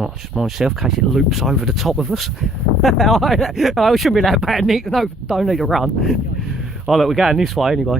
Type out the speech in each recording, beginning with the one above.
Oh, just myself, in case it loops over the top of us. Oh, it shouldn't be that bad, Nick. No, don't need to run. Oh, look, we're going this way anyway.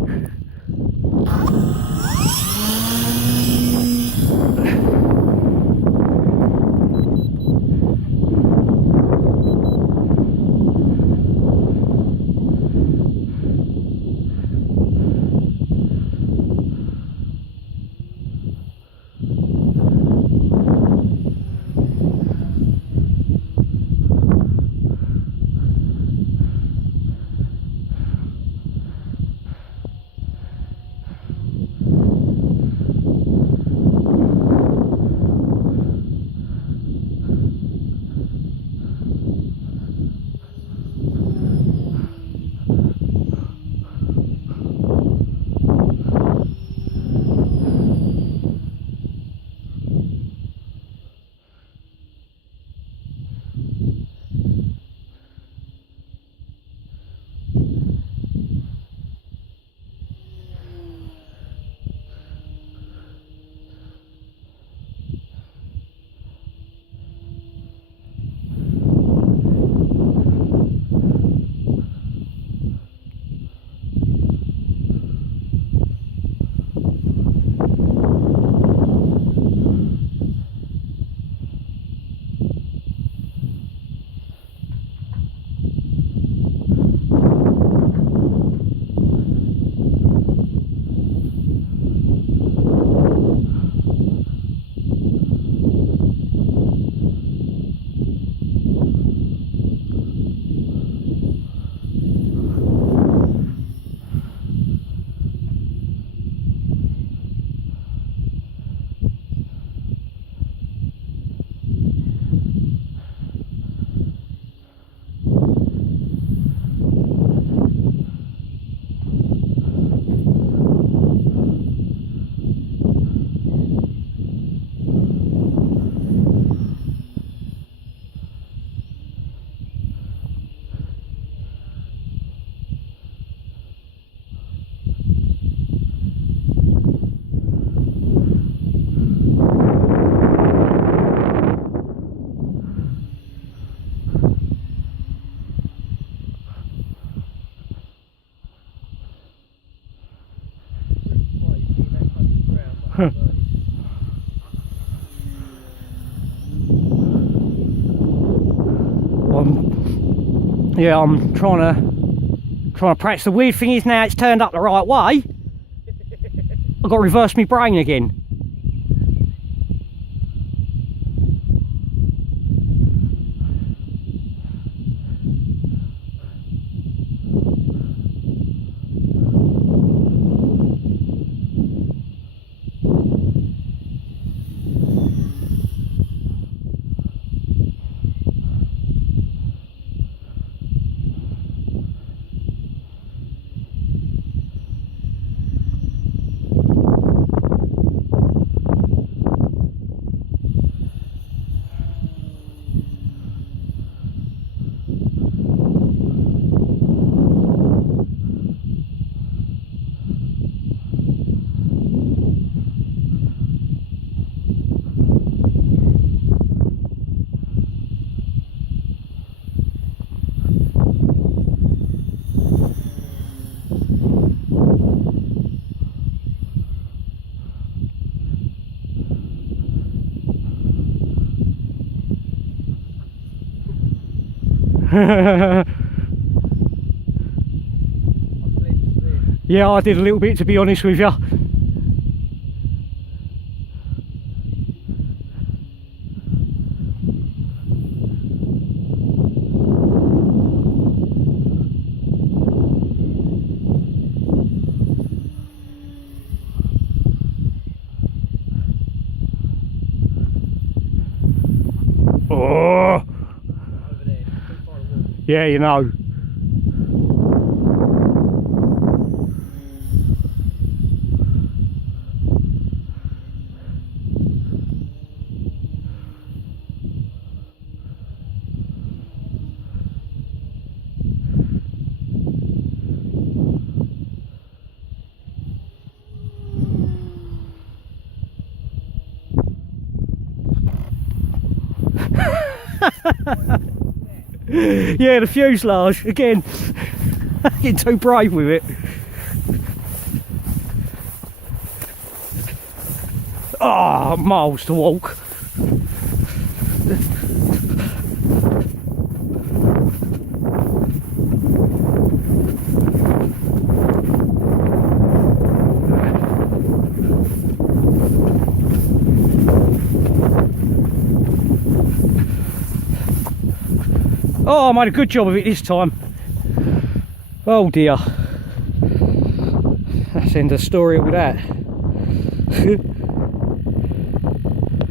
Yeah, I'm trying to practice. The weird thing is now it's turned up the right way. I've got to reverse my brain again. Yeah, I did a little bit, to be honest with you. Oh. Yeah, you know. Yeah, the fuselage again. Getting too brave with it. Ah, miles to walk. Oh, I made a good job of it this time. Oh dear. That's the end of the story with that.